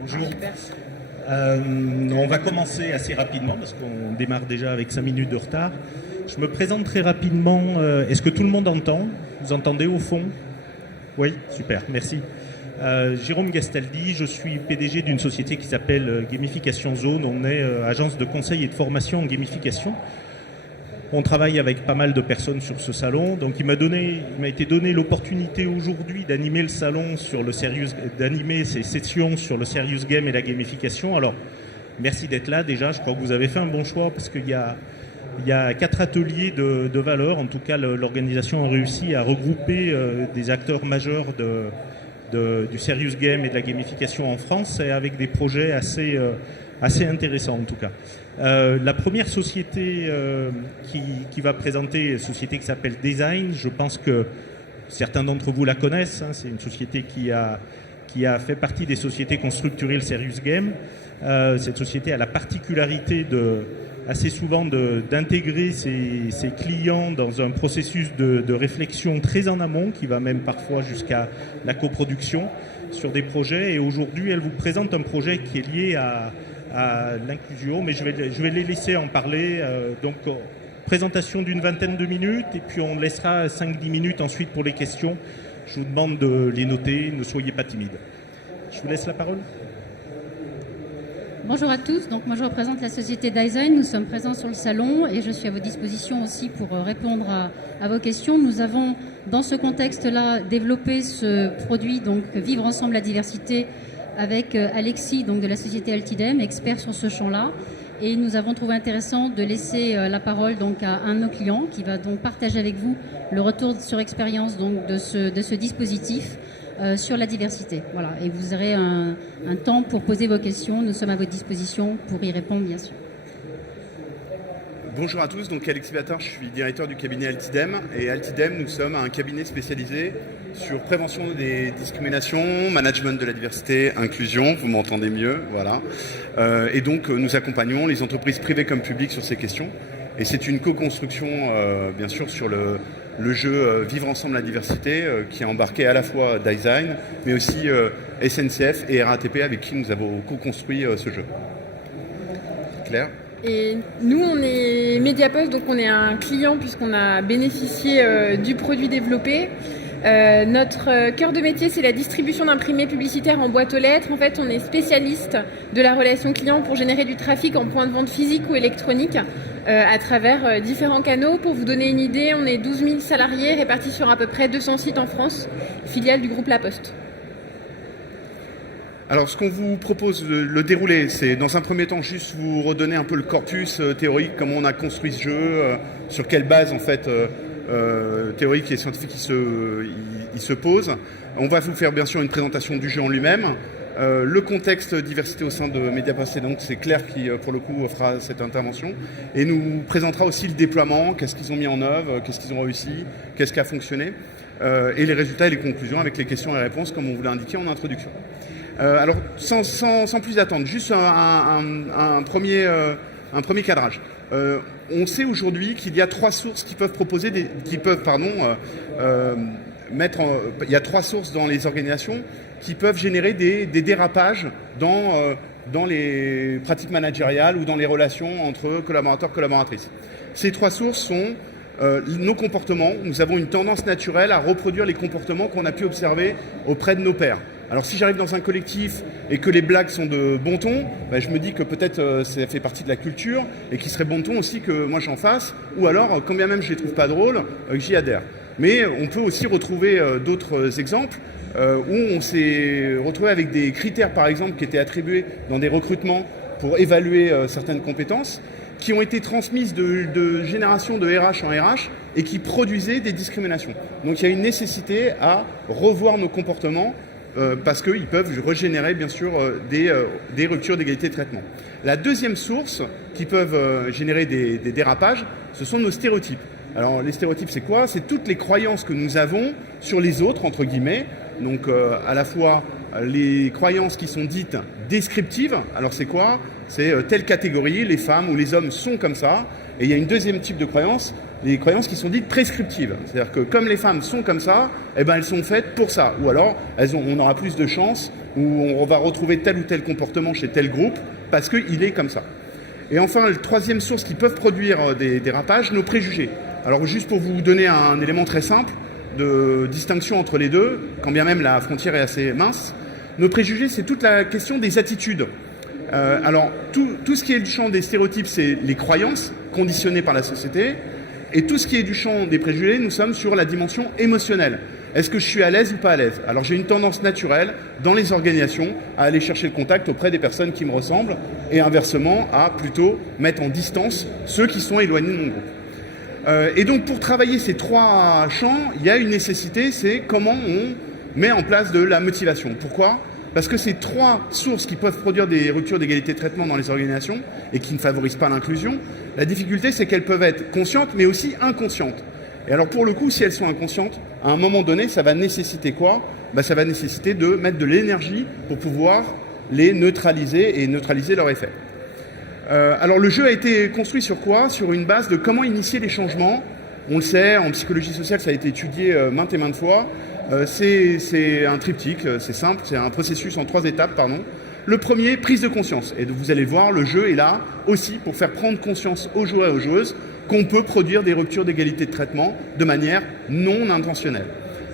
Bonjour. Super. On va commencer assez rapidement parce qu'on démarre déjà avec 5 minutes de retard. Je me présente très rapidement. Est-ce que tout le monde entend? Vous entendez au fond? Oui, super, merci. Jérôme Gastaldi, je suis PDG d'une société qui s'appelle Gamification Zone. On est agence de conseil et de formation en gamification. On travaille avec pas mal de personnes sur ce salon. Donc il m'a été donné l'opportunité aujourd'hui d'animer le salon d'animer ces sessions sur le serious game et la gamification. Alors merci d'être là déjà. Je crois que vous avez fait un bon choix parce qu'il y a 4 ateliers de valeur. En tout cas, l'organisation a réussi à regrouper des acteurs majeurs du serious game et de la gamification en France, et avec des projets assez intéressants en tout cas. La première société qui va présenter, une société qui s'appelle Design, je pense que certains d'entre vous la connaissent, hein. C'est une société qui a fait partie des sociétés qui ont structuré le serious game. Cette société a la particularité assez souvent d'intégrer ses clients dans un processus de réflexion très en amont, qui va même parfois jusqu'à la coproduction sur des projets. Et aujourd'hui, elle vous présente un projet qui est lié à l'inclusion, mais je vais les laisser en parler. Donc, présentation d'une vingtaine de minutes, et puis on laissera 5-10 minutes ensuite pour les questions. Je vous demande de les noter, ne soyez pas timides. Je vous laisse la parole. Bonjour à tous, donc moi je représente la société Design, nous sommes présents sur le salon et je suis à vos dispositions aussi pour répondre à vos questions. Nous avons dans ce contexte-là développé ce produit, donc Vivre ensemble la diversité, avec Alexis donc de la société Altidem, expert sur ce champ-là, et nous avons trouvé intéressant de laisser la parole donc à un de nos clients qui va donc partager avec vous le retour sur expérience donc de ce dispositif sur la diversité. Voilà, et vous aurez un temps pour poser vos questions. Nous sommes à votre disposition pour y répondre, bien sûr. Bonjour à tous, donc Alexis Battard, je suis directeur du cabinet Altidem. Et Altidem, nous sommes un cabinet spécialisé sur prévention des discriminations, management de la diversité, inclusion, vous m'entendez mieux, voilà. Et donc nous accompagnons les entreprises privées comme publiques sur ces questions. Et c'est une co-construction, bien sûr, sur le jeu Vivre ensemble la diversité, qui a embarqué à la fois Design, mais aussi SNCF et RATP, avec qui nous avons co-construit ce jeu. Claire ? Et nous, on est Mediapost, donc on est un client puisqu'on a bénéficié du produit développé. Notre cœur de métier, c'est la distribution d'imprimés publicitaires en boîte aux lettres. En fait, on est spécialiste de la relation client pour générer du trafic en point de vente physique ou électronique à travers différents canaux. Pour vous donner une idée, on est 12 000 salariés répartis sur à peu près 200 sites en France, filiale du groupe La Poste. Alors, ce qu'on vous propose de le dérouler, c'est dans un premier temps juste vous redonner un peu le corpus théorique, comment on a construit ce jeu, sur quelle base en fait théorique et scientifique il se pose. On va vous faire bien sûr une présentation du jeu en lui-même, le contexte diversité au sein de Mediapost, et donc c'est Claire qui pour le coup fera cette intervention et nous présentera aussi le déploiement, qu'est-ce qu'ils ont mis en œuvre, qu'est-ce qu'ils ont réussi, qu'est-ce qui a fonctionné, et les résultats et les conclusions avec les questions et réponses comme on vous l'a indiqué en introduction. Alors, sans plus attendre, juste un premier cadrage. On sait aujourd'hui qu'il y a 3 sources qui peuvent proposer il y a 3 sources dans les organisations qui peuvent générer des dérapages dans les pratiques managériales ou dans les relations entre collaborateurs et collaboratrices. Ces 3 sources sont nos comportements. Nous avons une tendance naturelle à reproduire les comportements qu'on a pu observer auprès de nos pairs. Alors si j'arrive dans un collectif et que les blagues sont de bon ton, je me dis que peut-être ça fait partie de la culture et qu'il serait bon ton aussi que moi j'en fasse, ou alors quand bien même je les trouve pas drôles, que j'y adhère. Mais on peut aussi retrouver d'autres exemples où on s'est retrouvé avec des critères par exemple qui étaient attribués dans des recrutements pour évaluer certaines compétences, qui ont été transmises de génération de RH en RH et qui produisaient des discriminations. Donc il y a une nécessité à revoir nos comportements parce qu'ils peuvent régénérer bien sûr des ruptures d'égalité de traitement. La deuxième source qui peuvent générer des dérapages, ce sont nos stéréotypes. Alors les stéréotypes c'est quoi? C'est toutes les croyances que nous avons sur les autres, entre guillemets, donc à la fois les croyances qui sont dites descriptive. Alors c'est quoi? C'est telle catégorie, les femmes ou les hommes sont comme ça. Et il y a une deuxième type de croyance, les croyances qui sont dites prescriptives. C'est-à-dire que comme les femmes sont comme ça, eh ben elles sont faites pour ça. Ou alors on aura plus de chance, ou on va retrouver tel ou tel comportement chez tel groupe parce qu'il est comme ça. Et enfin, la troisième source qui peuvent produire des dérapages, nos préjugés. Alors juste pour vous donner un élément très simple de distinction entre les deux, quand bien même la frontière est assez mince, nos préjugés, c'est toute la question des attitudes. Alors tout ce qui est du champ des stéréotypes, c'est les croyances conditionnées par la société, et tout ce qui est du champ des préjugés, nous sommes sur la dimension émotionnelle. Est-ce que je suis à l'aise ou pas à l'aise? Alors j'ai une tendance naturelle dans les organisations à aller chercher le contact auprès des personnes qui me ressemblent et inversement à plutôt mettre en distance ceux qui sont éloignés de mon groupe. Et donc pour travailler ces trois champs, il y a une nécessité, c'est comment on met en place de la motivation. Pourquoi? Parce que ces trois sources qui peuvent produire des ruptures d'égalité de traitement dans les organisations et qui ne favorisent pas l'inclusion, la difficulté c'est qu'elles peuvent être conscientes mais aussi inconscientes. Et alors pour le coup, si elles sont inconscientes, à un moment donné, ça va nécessiter quoi? Ça va nécessiter de mettre de l'énergie pour pouvoir les neutraliser et neutraliser leur effet. Alors le jeu a été construit sur quoi? Sur une base de comment initier les changements. On le sait, en psychologie sociale, ça a été étudié maintes et maintes fois. C'est un triptyque, c'est simple, c'est un processus en 3 étapes, pardon. Le premier, prise de conscience. Et vous allez le voir, le jeu est là aussi pour faire prendre conscience aux joueurs et aux joueuses qu'on peut produire des ruptures d'égalité de traitement de manière non intentionnelle.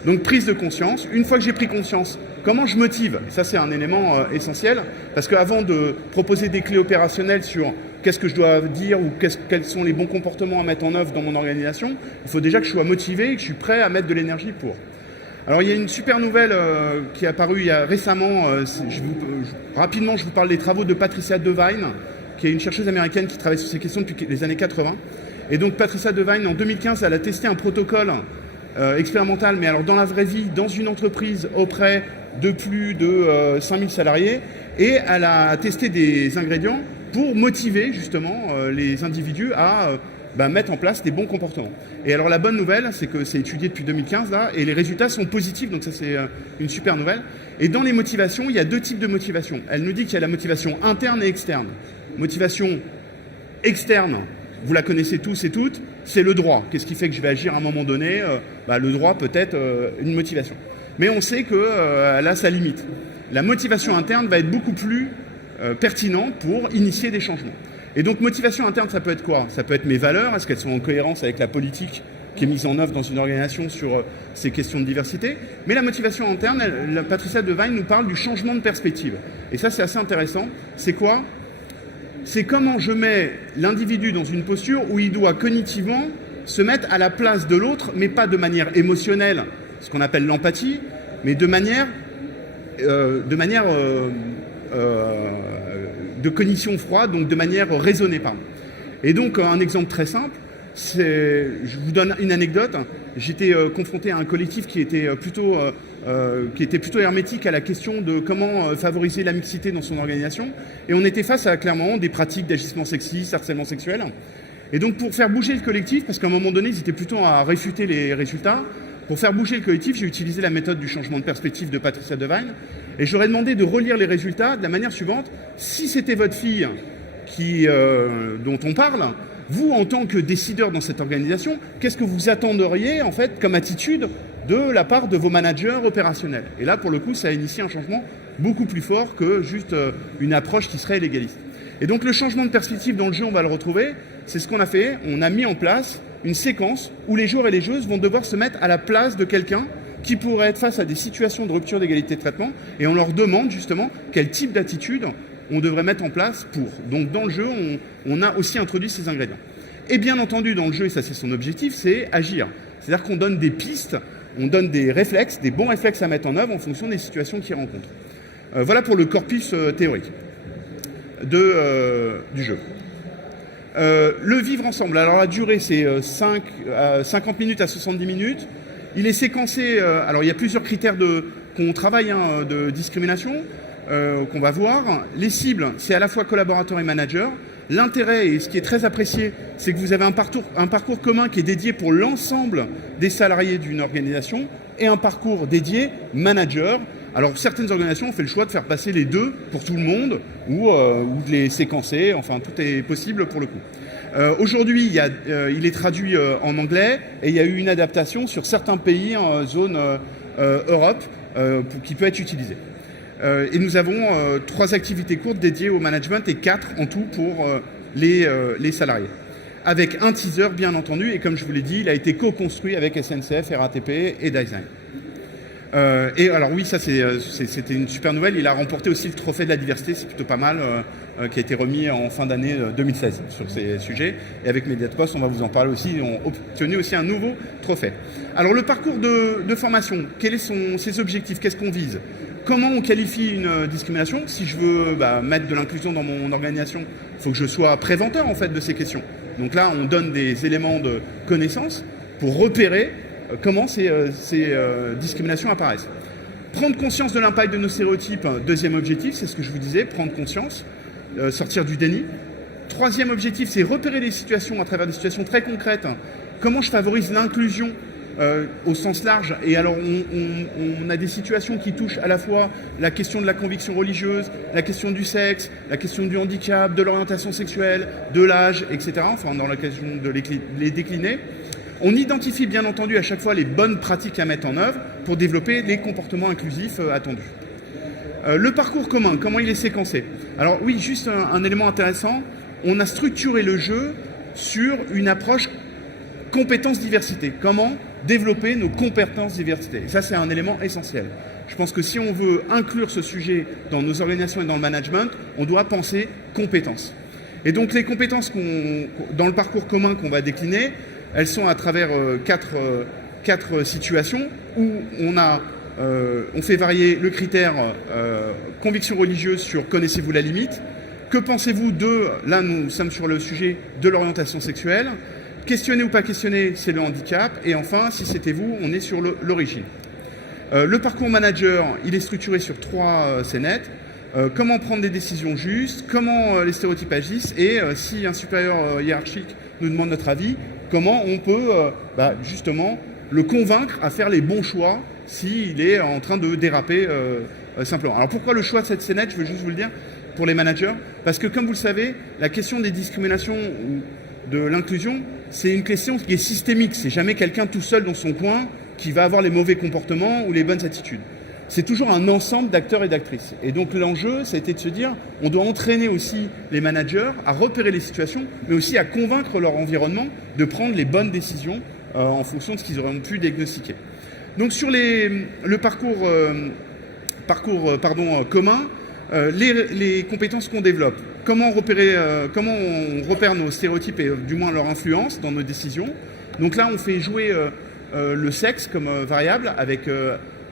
Donc prise de conscience. Une fois que j'ai pris conscience, comment je motive? Ça c'est un élément essentiel, parce qu'avant de proposer des clés opérationnelles sur qu'est-ce que je dois dire ou quels sont les bons comportements à mettre en œuvre dans mon organisation, il faut déjà que je sois motivé et que je suis prêt à mettre de l'énergie pour. Alors il y a une super nouvelle qui est apparue il y a récemment. Rapidement, je vous parle des travaux de Patricia Devine, qui est une chercheuse américaine qui travaille sur ces questions depuis les années 80. Et donc Patricia Devine, en 2015, elle a testé un protocole expérimental, mais alors dans la vraie vie, dans une entreprise auprès de plus de 5000 salariés, et elle a testé des ingrédients pour motiver justement les individus à mettre en place des bons comportements. Et alors la bonne nouvelle, c'est que c'est étudié depuis 2015 là, et les résultats sont positifs, donc ça c'est une super nouvelle. Et dans les motivations, il y a 2 types de motivation. Elle nous dit qu'il y a la motivation interne et externe. Motivation externe, vous la connaissez tous et toutes, c'est le droit. Qu'est-ce qui fait que je vais agir à un moment donné? Le droit peut être une motivation. Mais on sait qu'elle a sa limite. La motivation interne va être beaucoup plus pertinente pour initier des changements. Et donc motivation interne, ça peut être quoi? Ça peut être mes valeurs, est-ce qu'elles sont en cohérence avec la politique qui est mise en œuvre dans une organisation sur ces questions de diversité? Mais la motivation interne, Patricia Devine nous parle du changement de perspective. Et ça c'est assez intéressant. C'est quoi? C'est comment je mets l'individu dans une posture où il doit cognitivement se mettre à la place de l'autre, mais pas de manière émotionnelle, ce qu'on appelle l'empathie, mais de manière de cognition froide, donc de manière raisonnée. Et donc un exemple très simple, je vous donne une anecdote. J'étais confronté à un collectif qui était plutôt hermétique à la question de comment favoriser la mixité dans son organisation. Et on était face à clairement des pratiques d'agissement sexiste, harcèlement sexuel. Et donc pour faire bouger le collectif, parce qu'à un moment donné, ils étaient plutôt à réfuter les résultats, pour faire bouger le collectif, j'ai utilisé la méthode du changement de perspective de Patricia Devine. Et j'aurais demandé de relire les résultats de la manière suivante. Si c'était votre fille dont on parle, vous, en tant que décideur dans cette organisation, qu'est-ce que vous attendriez, en fait, comme attitude de la part de vos managers opérationnels? Et là, pour le coup, ça a initié un changement beaucoup plus fort que juste une approche qui serait légaliste. Et donc, le changement de perspective dans le jeu, on va le retrouver. C'est ce qu'on a fait. On a mis en place une séquence où les joueurs et les joueuses vont devoir se mettre à la place de quelqu'un qui pourrait être face à des situations de rupture d'égalité de traitement. Et on leur demande, justement, quel type d'attitude on devrait mettre en place pour. Donc dans le jeu, on a aussi introduit ces ingrédients. Et bien entendu, dans le jeu, et ça c'est son objectif, c'est agir. C'est-à-dire qu'on donne des pistes, on donne des réflexes, des bons réflexes à mettre en œuvre en fonction des situations qu'ils rencontrent. Voilà pour le corpus théorique du jeu. Le vivre ensemble, alors la durée c'est 50 minutes à 70 minutes. Il est séquencé, alors il y a plusieurs critères qu'on travaille de discrimination. Qu'on va voir. Les cibles, c'est à la fois collaborateurs et managers. L'intérêt, et ce qui est très apprécié, c'est que vous avez un parcours commun qui est dédié pour l'ensemble des salariés d'une organisation, et un parcours dédié manager. Alors certaines organisations ont fait le choix de faire passer les deux pour tout le monde ou de les séquencer, enfin tout est possible pour le coup. Aujourd'hui, il est traduit en anglais et il y a eu une adaptation sur certains pays en zone Europe qui peut être utilisée. Et nous avons 3 activités courtes dédiées au management et 4 en tout pour les salariés. Avec un teaser bien entendu, et comme je vous l'ai dit, il a été co-construit avec SNCF, RATP et Design. Et alors oui, ça c'était une super nouvelle, il a remporté aussi le trophée de la diversité, c'est plutôt pas mal, qui a été remis en fin d'année 2016 sur ces sujets. Et avec Mediapost, on va vous en parler aussi, on a obtenu aussi un nouveau trophée. Alors le parcours de formation, quels sont ses objectifs, qu'est-ce qu'on vise? Comment on qualifie une discrimination? Si je veux mettre de l'inclusion dans mon organisation, il faut que je sois préventeur en fait de ces questions. Donc là, on donne des éléments de connaissance pour repérer comment ces discriminations apparaissent. Prendre conscience de l'impact de nos stéréotypes, deuxième objectif, c'est ce que je vous disais, prendre conscience, sortir du déni. Troisième objectif, c'est repérer les situations à travers des situations très concrètes. Comment je favorise l'inclusion au sens large. Et alors, on a des situations qui touchent à la fois la question de la conviction religieuse, la question du sexe, la question du handicap, de l'orientation sexuelle, de l'âge, etc. Enfin, dans la question de les décliner. On identifie bien entendu à chaque fois les bonnes pratiques à mettre en œuvre pour développer les comportements inclusifs attendus. Le parcours commun, comment il est séquencé? Alors oui, juste un élément intéressant, on a structuré le jeu sur une approche compétences diversité. Comment développer nos compétences diversité? Ça, c'est un élément essentiel. Je pense que si on veut inclure ce sujet dans nos organisations et dans le management, on doit penser compétences. Et donc les compétences dans le parcours commun qu'on va décliner, elles sont à travers quatre situations où on fait varier le critère conviction religieuse sur connaissez-vous la limite. Que pensez-vous de, là nous sommes sur le sujet de l'orientation sexuelle. Questionner ou pas questionner, c'est le handicap. Et enfin, si c'était vous, on est sur l'origine. Le parcours manager, il est structuré sur 3 scénettes. Comment prendre des décisions justes, comment les stéréotypes agissent, et si un supérieur hiérarchique nous demande notre avis, comment on peut justement le convaincre à faire les bons choix s'il est en train de déraper simplement. Alors pourquoi le choix de cette scénette? Je veux juste vous le dire, pour les managers, parce que comme vous le savez, la question des discriminations ou de l'inclusion, c'est une question qui est systémique. C'est jamais quelqu'un tout seul dans son coin qui va avoir les mauvais comportements ou les bonnes attitudes. C'est toujours un ensemble d'acteurs et d'actrices. Et donc l'enjeu, ça a été de se dire, on doit entraîner aussi les managers à repérer les situations, mais aussi à convaincre leur environnement de prendre les bonnes décisions en fonction de ce qu'ils auraient pu diagnostiquer. Donc sur le parcours commun, les compétences qu'on développe, comment on repère nos stéréotypes et du moins leur influence dans nos décisions. Donc là, on fait jouer le sexe comme variable avec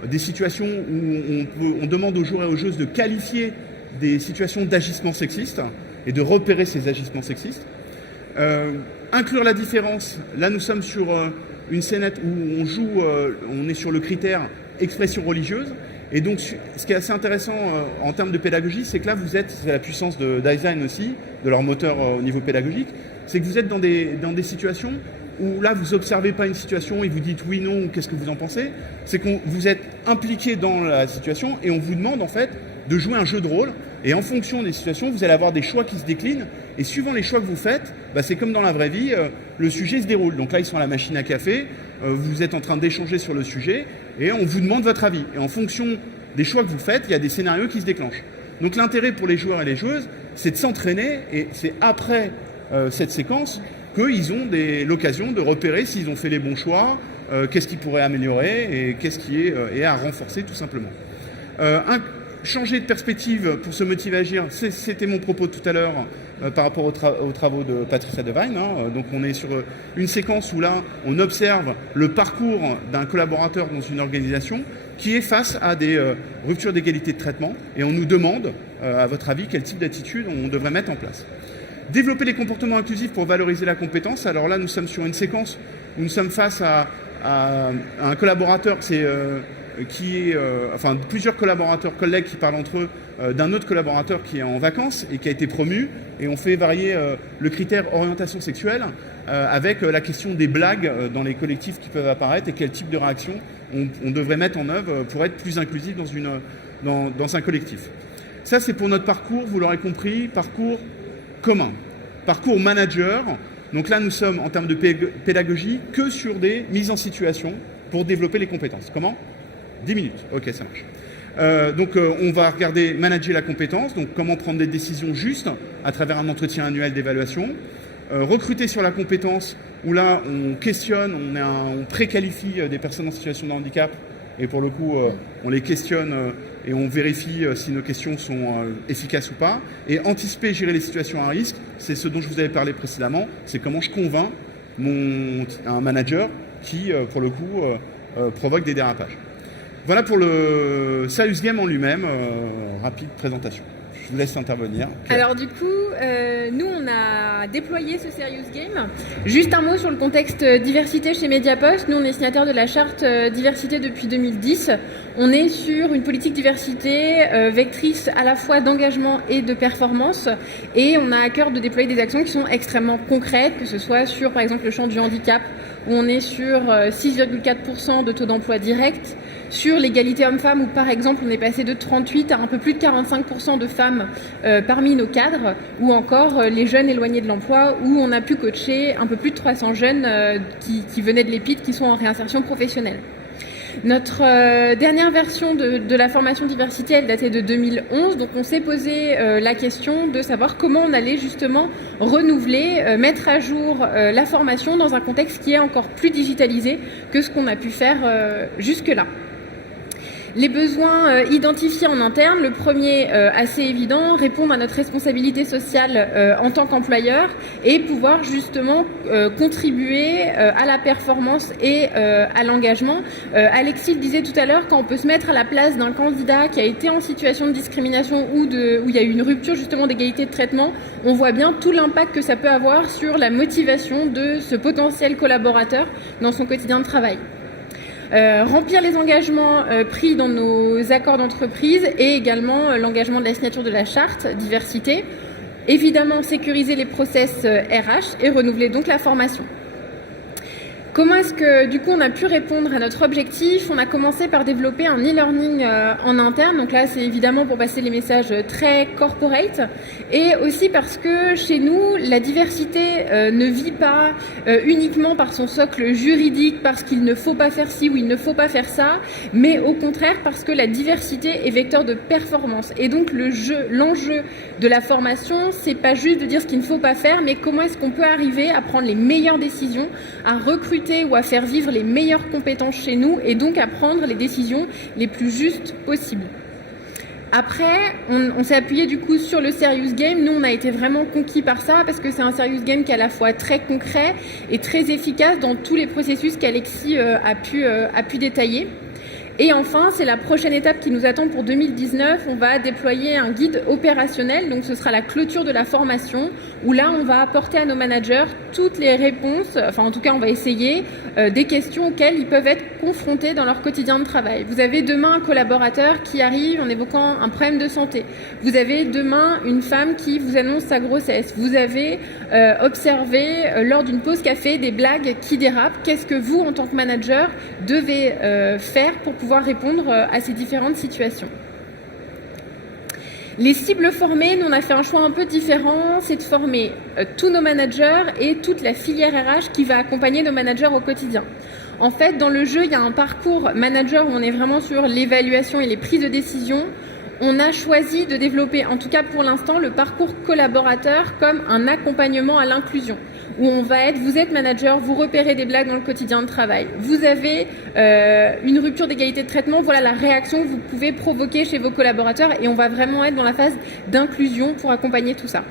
des situations où on demande aux joueurs et aux joueuses de qualifier des situations d'agissement sexiste et de repérer ces agissements sexistes. Inclure la différence, là nous sommes sur une scénette où on est sur le critère expression religieuse. Et donc, ce qui est assez intéressant en termes de pédagogie, c'est que là, c'est la puissance de Design aussi, de leur moteur au niveau pédagogique, c'est que vous êtes dans des situations où là, vous observez pas une situation et vous dites oui, non, qu'est-ce que vous en pensez? C'est que vous êtes impliqué dans la situation et on vous demande en fait de jouer un jeu de rôle. Et en fonction des situations, vous allez avoir des choix qui se déclinent. Et suivant les choix que vous faites, c'est comme dans la vraie vie, le sujet se déroule. Donc là, ils sont à la machine à café, vous êtes en train d'échanger sur le sujet et on vous demande votre avis. Et en fonction des choix que vous faites, il y a des scénarios qui se déclenchent. Donc l'intérêt pour les joueurs et les joueuses, c'est de s'entraîner et c'est après cette séquence qu'ils ont l'occasion de repérer s'ils ont fait les bons choix, qu'est-ce qu'ils pourraient améliorer et qu'est-ce qui est à renforcer tout simplement. Changer de perspective pour se motiver à agir, c'était mon propos tout à l'heure par rapport aux travaux de Patricia Devine. Donc on est sur une séquence où là, on observe le parcours d'un collaborateur dans une organisation qui est face à des ruptures d'égalité de traitement et on nous demande, à votre avis, quel type d'attitude on devrait mettre en place. Développer les comportements inclusifs pour valoriser la compétence. Alors là, nous sommes sur une séquence où nous sommes face à un collaborateur, c'est plusieurs collaborateurs, collègues qui parlent entre eux d'un autre collaborateur qui est en vacances et qui a été promu, et on fait varier le critère orientation sexuelle avec la question des blagues dans les collectifs qui peuvent apparaître et quel type de réaction on devrait mettre en œuvre pour être plus inclusif dans un collectif. Ça, c'est pour notre parcours, vous l'aurez compris, parcours commun, parcours manager. Donc là, nous sommes en termes de pédagogie que sur des mises en situation pour développer les compétences. Comment ? 10 minutes. Ok, ça marche. On va regarder manager la compétence, donc comment prendre des décisions justes à travers un entretien annuel d'évaluation. Recruter sur la compétence, où là, on questionne, on préqualifie des personnes en situation de handicap, et pour le coup, on les questionne et on vérifie si nos questions sont efficaces ou pas. Et anticiper et gérer les situations à risque, c'est ce dont je vous avais parlé précédemment, c'est comment je convainc un manager qui, pour le coup, provoque des dérapages. Voilà pour le Serious Game en lui-même, rapide présentation. Je vous laisse intervenir. Alors du coup, nous on a déployé ce Serious Game. Juste un mot sur le contexte diversité chez Mediapost. Nous on est signataire de la charte diversité depuis 2010. On est sur une politique diversité vectrice à la fois d'engagement et de performance. Et on a à cœur de déployer des actions qui sont extrêmement concrètes, que ce soit sur par exemple le champ du handicap, où on est sur 6,4% de taux d'emploi direct, sur l'égalité homme-femme, où par exemple on est passé de 38 à un peu plus de 45% de femmes parmi nos cadres, ou encore les jeunes éloignés de l'emploi, où on a pu coacher un peu plus de 300 jeunes qui venaient de l'EPID, qui sont en réinsertion professionnelle. Notre dernière version de la formation diversité, elle datait de 2011, donc on s'est posé la question de savoir comment on allait justement renouveler, mettre à jour la formation dans un contexte qui est encore plus digitalisé que ce qu'on a pu faire jusque-là. Les besoins identifiés en interne, le premier assez évident, répondre à notre responsabilité sociale en tant qu'employeur et pouvoir justement contribuer à la performance et à l'engagement. Alexis le disait tout à l'heure, quand on peut se mettre à la place d'un candidat qui a été en situation de discrimination ou où il y a eu une rupture justement d'égalité de traitement, on voit bien tout l'impact que ça peut avoir sur la motivation de ce potentiel collaborateur dans son quotidien de travail. Remplir les engagements pris dans nos accords d'entreprise et également l'engagement de la signature de la charte diversité. Évidemment, sécuriser les process RH et renouveler donc la formation. Comment est-ce que, du coup, on a pu répondre à notre objectif ? On a commencé par développer un e-learning en interne. Donc là, c'est évidemment pour passer les messages très corporate. Et aussi parce que, chez nous, la diversité ne vit pas uniquement par son socle juridique, parce qu'il ne faut pas faire ci ou il ne faut pas faire ça, mais au contraire parce que la diversité est vecteur de performance. Et donc, l'enjeu de la formation, c'est pas juste de dire ce qu'il ne faut pas faire, mais comment est-ce qu'on peut arriver à prendre les meilleures décisions, à recruter ou à faire vivre les meilleures compétences chez nous et donc à prendre les décisions les plus justes possibles. Après, on s'est appuyé du coup sur le Serious Game. Nous, on a été vraiment conquis par ça parce que c'est un Serious Game qui est à la fois très concret et très efficace dans tous les processus qu'Alexis a pu détailler. Et enfin, c'est la prochaine étape qui nous attend pour 2019. On va déployer un guide opérationnel, donc ce sera la clôture de la formation, où là, on va apporter à nos managers toutes les réponses, enfin en tout cas, on va essayer des questions auxquelles ils peuvent être confrontés dans leur quotidien de travail. Vous avez demain un collaborateur qui arrive en évoquant un problème de santé. Vous avez demain une femme qui vous annonce sa grossesse. Vous avez observé lors d'une pause café des blagues qui dérapent. Qu'est-ce que vous, en tant que manager, devez faire pour pouvoir répondre à ces différentes situations. Les cibles formées, nous on a fait un choix un peu différent, c'est de former tous nos managers et toute la filière RH qui va accompagner nos managers au quotidien. En fait, dans le jeu, il y a un parcours manager où on est vraiment sur l'évaluation et les prises de décision. On a choisi de développer, en tout cas pour l'instant, le parcours collaborateur comme un accompagnement à l'inclusion, où on va être, vous êtes manager, vous repérez des blagues dans le quotidien de travail, vous avez une rupture d'égalité de traitement, voilà la réaction que vous pouvez provoquer chez vos collaborateurs et on va vraiment être dans la phase d'inclusion pour accompagner tout ça.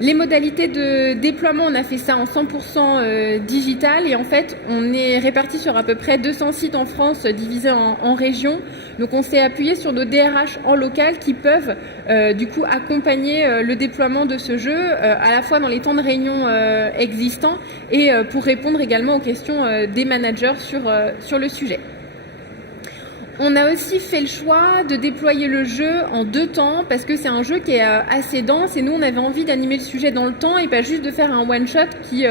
Les modalités de déploiement, on a fait ça en 100% digital et en fait, on est répartis sur à peu près 200 sites en France divisés en régions. Donc, on s'est appuyé sur nos DRH en local qui peuvent du coup accompagner le déploiement de ce jeu à la fois dans les temps de réunion existants et pour répondre également aux questions des managers sur le sujet. On a aussi fait le choix de déployer le jeu en 2 temps parce que c'est un jeu qui est assez dense et nous on avait envie d'animer le sujet dans le temps et pas juste de faire un one-shot qui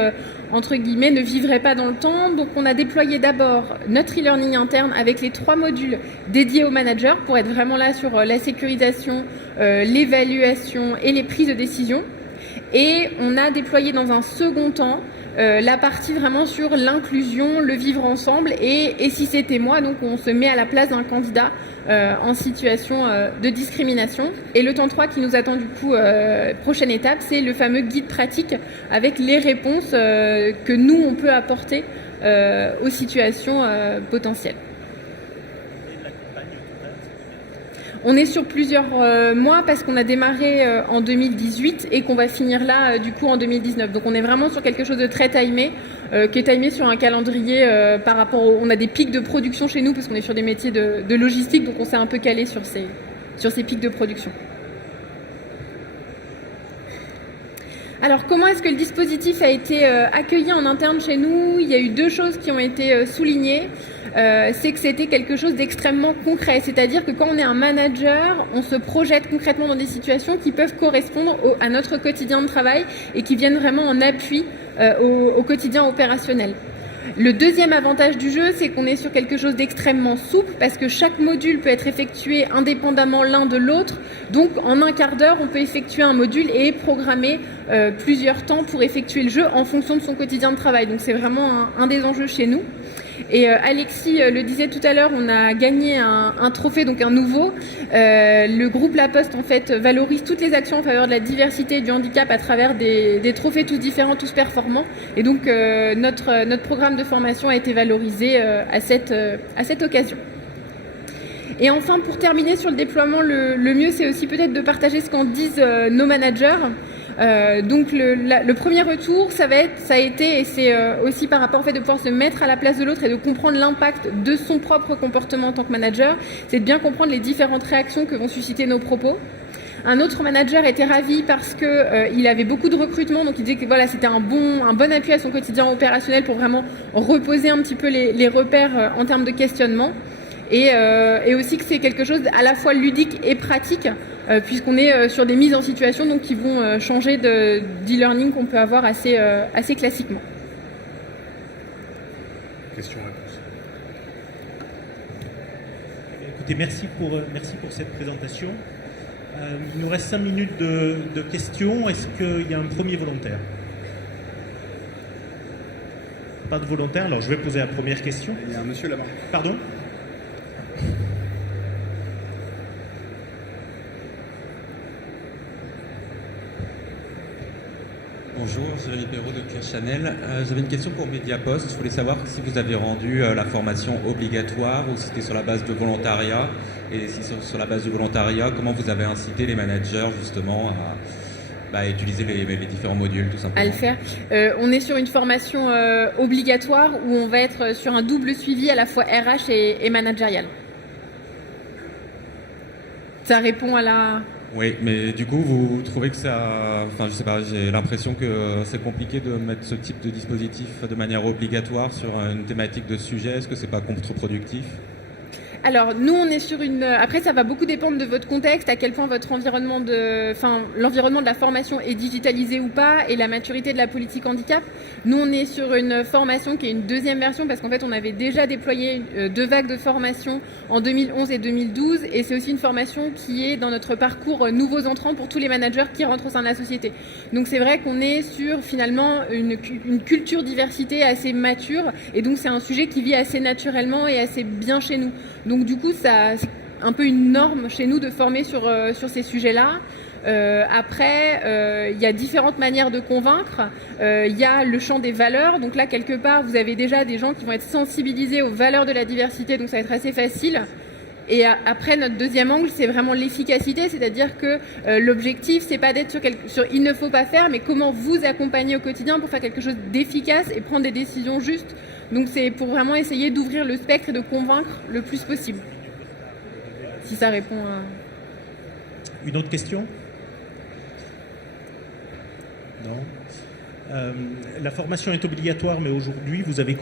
entre guillemets ne vivrait pas dans le temps. Donc on a déployé d'abord notre e-learning interne avec les 3 modules dédiés aux managers pour être vraiment là sur la sécurisation, l'évaluation et les prises de décision. Et on a déployé dans un second temps la partie vraiment sur l'inclusion, le vivre ensemble et si c'était moi, donc on se met à la place d'un candidat en situation de discrimination. Et le temps 3 qui nous attend du coup, prochaine étape, c'est le fameux guide pratique avec les réponses que nous, on peut apporter aux situations potentielles. On est sur plusieurs mois parce qu'on a démarré en 2018 et qu'on va finir là du coup en 2019. Donc on est vraiment sur quelque chose de très timé, qui est timé sur un calendrier par rapport on a des pics de production chez nous parce qu'on est sur des métiers de logistique, donc on s'est un peu calé sur ces pics de production. Alors comment est-ce que le dispositif a été accueilli en interne chez nous? Il y a eu 2 choses qui ont été soulignées. C'est que c'était quelque chose d'extrêmement concret. C'est-à-dire que quand on est un manager, on se projette concrètement dans des situations qui peuvent correspondre à notre quotidien de travail et qui viennent vraiment en appui au quotidien opérationnel. Le deuxième avantage du jeu, c'est qu'on est sur quelque chose d'extrêmement souple parce que chaque module peut être effectué indépendamment l'un de l'autre. Donc, en un quart d'heure, on peut effectuer un module et programmer plusieurs temps pour effectuer le jeu en fonction de son quotidien de travail. Donc, c'est vraiment un des enjeux chez nous. Et Alexis le disait tout à l'heure, on a gagné un trophée, donc un nouveau. Le groupe La Poste, en fait, valorise toutes les actions en faveur de la diversité et du handicap à travers des trophées tous différents, tous performants. Et donc, notre programme de formation a été valorisé à cette occasion. Et enfin, pour terminer sur le déploiement, le mieux, c'est aussi peut-être de partager ce qu'en disent nos managers. Donc le premier retour, ça a été, et c'est aussi par rapport au fait de pouvoir se mettre à la place de l'autre et de comprendre l'impact de son propre comportement en tant que manager, c'est de bien comprendre les différentes réactions que vont susciter nos propos. Un autre manager était ravi parce que il avait beaucoup de recrutement, donc il disait que voilà, c'était un bon appui à son quotidien opérationnel pour vraiment reposer un petit peu les repères en termes de questionnement. Et aussi que c'est quelque chose à la fois ludique et pratique, puisqu'on est sur des mises en situation donc, qui vont changer d'e-learning qu'on peut avoir assez classiquement. Question-réponse. Écoutez, merci pour cette présentation. Il nous reste 5 minutes de questions. Est-ce qu'il y a un premier volontaire? Pas de volontaire, alors je vais poser la première question. Il y a un monsieur là-bas. Pardon? Bonjour, Jérémy Perrault de Claire Chanel. J'avais une question pour Mediapost. Je voulais savoir si vous avez rendu la formation obligatoire ou si c'était sur la base de volontariat. Et si sur la base du volontariat, comment vous avez incité les managers justement à utiliser les différents modules tout simplement? À le faire. On est sur une formation obligatoire où on va être sur un double suivi à la fois RH et managérial. Ça répond à la... Oui, mais du coup, vous trouvez que ça... Enfin, je sais pas, j'ai l'impression que c'est compliqué de mettre ce type de dispositif de manière obligatoire sur une thématique de sujet. Est-ce que c'est pas contre-productif? Alors, nous, on est sur une... Après, ça va beaucoup dépendre de votre contexte, à quel point votre environnement l'environnement de la formation est digitalisé ou pas, et la maturité de la politique handicap. Nous, on est sur une formation qui est une deuxième version, parce qu'en fait, on avait déjà déployé 2 vagues de formation en 2011 et 2012, et c'est aussi une formation qui est dans notre parcours nouveaux entrants pour tous les managers qui rentrent au sein de la société. Donc, c'est vrai qu'on est sur, finalement, une culture diversité assez mature, et donc c'est un sujet qui vit assez naturellement et assez bien chez nous. Donc du coup, c'est un peu une norme chez nous de former sur ces sujets-là. Après, il y a différentes manières de convaincre. Il y a le champ des valeurs. Donc là, quelque part, vous avez déjà des gens qui vont être sensibilisés aux valeurs de la diversité, donc ça va être assez facile. Et après, notre deuxième angle, c'est vraiment l'efficacité, c'est-à-dire que l'objectif, c'est pas d'être sur il ne faut pas faire, mais comment vous accompagner au quotidien pour faire quelque chose d'efficace et prendre des décisions justes. Donc c'est pour vraiment essayer d'ouvrir le spectre et de convaincre le plus possible. Si ça répond à... Une autre question? Non. La formation est obligatoire, mais aujourd'hui, vous avez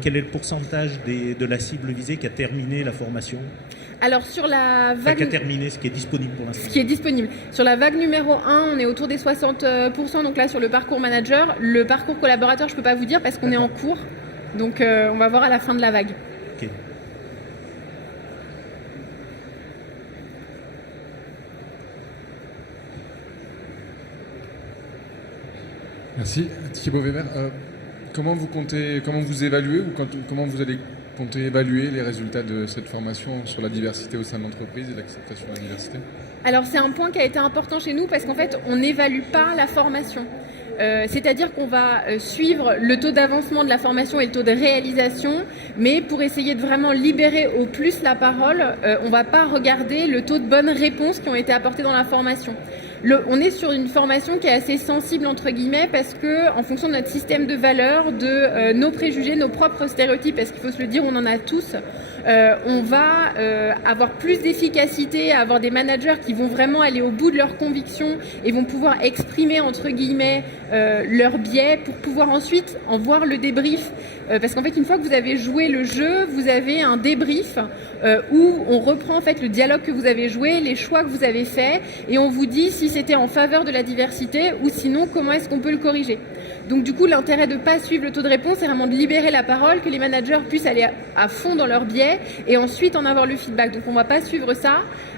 quel est le pourcentage de la cible visée qui a terminé la formation? Alors sur la vague... Qui a terminé, ce qui est disponible pour l'instant. Ce qui est disponible. Sur la vague numéro 1, on est autour des 60%, donc là sur le parcours manager. Le parcours collaborateur, je ne peux pas vous dire parce qu'on est en cours. Donc on va voir à la fin de la vague. Ok. Merci. Thibaut Weber, comment vous évaluez ou comment vous allez compter évaluer les résultats de cette formation sur la diversité au sein de l'entreprise et l'acceptation de la diversité? Alors c'est un point qui a été important chez nous parce qu'en fait on n'évalue pas la formation. C'est-à-dire qu'on va suivre le taux d'avancement de la formation et le taux de réalisation, mais pour essayer de vraiment libérer au plus la parole, on ne va pas regarder le taux de bonnes réponses qui ont été apportées dans la formation. On est sur une formation qui est assez sensible entre guillemets parce que en fonction de notre système de valeurs, de nos préjugés, nos propres stéréotypes, parce qu'il faut se le dire, on en a tous, on va avoir plus d'efficacité, avoir des managers qui vont vraiment aller au bout de leurs convictions et vont pouvoir exprimer entre guillemets leurs biais pour pouvoir ensuite en voir le débrief. Parce qu'en fait, une fois que vous avez joué le jeu, vous avez un débrief où on reprend en fait le dialogue que vous avez joué, les choix que vous avez faits, et on vous dit si c'était en faveur de la diversité ou sinon comment est-ce qu'on peut le corriger. Donc du coup, l'intérêt de ne pas suivre le taux de réponse, c'est vraiment de libérer la parole, que les managers puissent aller à fond dans leur biais et ensuite en avoir le feedback. Donc on ne va pas suivre ça.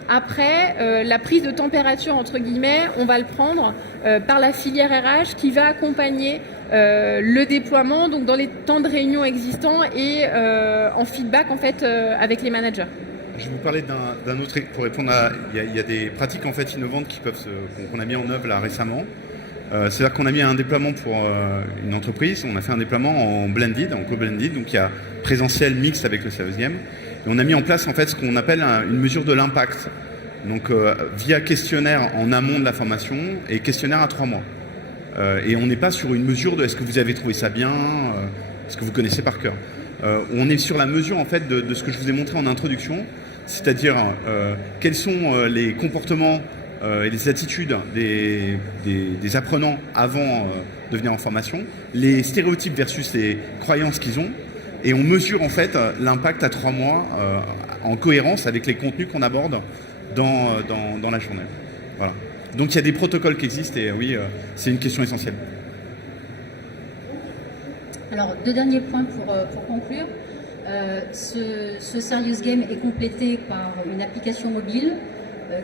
Après, la prise de température, entre guillemets, on va le prendre par la filière RH qui va accompagner le déploiement donc dans les temps de réunion existants et en feedback en fait avec les managers. Je vais vous parler d'un autre, pour répondre à, il y a des pratiques en fait innovantes qu'on a mis en œuvre là récemment. C'est-à-dire qu'on a mis un déploiement pour une entreprise, on a fait un déploiement en blended, en co-blended, donc il y a présentiel mixte avec le service-game. Et on a mis en place en fait ce qu'on appelle une mesure de l'impact. Donc via questionnaire en amont de la formation et questionnaire à 3 mois. Et on n'est pas sur une mesure de est-ce que vous avez trouvé ça bien, est-ce que vous connaissez par cœur. On est sur la mesure en fait de ce que je vous ai montré en introduction, c'est-à-dire quels sont les comportements et les attitudes des apprenants avant de venir en formation, les stéréotypes versus les croyances qu'ils ont, et on mesure en fait l'impact à 3 mois en cohérence avec les contenus qu'on aborde dans la journée. Voilà. Donc il y a des protocoles qui existent et oui, c'est une question essentielle. Alors, 2 derniers points pour conclure. Ce Serious Game est complété par une application mobile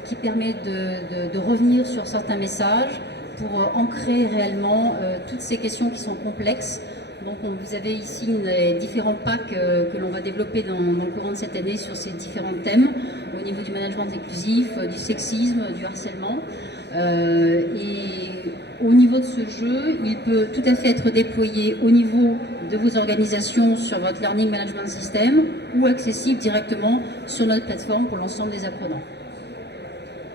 qui permet de revenir sur certains messages pour ancrer réellement toutes ces questions qui sont complexes. Donc vous avez ici les différents packs que l'on va développer dans le courant de cette année sur ces différents thèmes, au niveau du management inclusif, du sexisme, du harcèlement. Et au niveau de ce jeu, il peut tout à fait être déployé au niveau de vos organisations sur votre Learning Management System ou accessible directement sur notre plateforme pour l'ensemble des apprenants.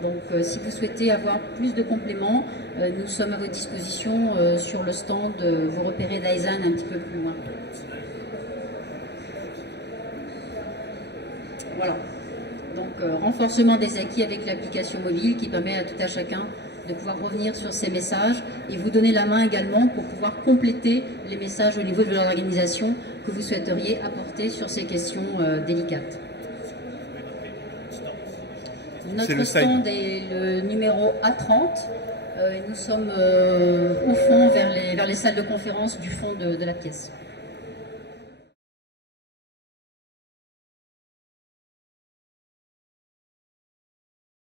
Donc si vous souhaitez avoir plus de compléments, nous sommes à votre disposition sur le stand, vous repérez Daizen un petit peu plus loin. Voilà. Donc renforcement des acquis avec l'application mobile qui permet à tout à chacun de pouvoir revenir sur ces messages et vous donner la main également pour pouvoir compléter les messages au niveau de l'organisation que vous souhaiteriez apporter sur ces questions délicates. Notre stand est le numéro A30 et nous sommes au fond vers les salles de conférence du fond de la pièce.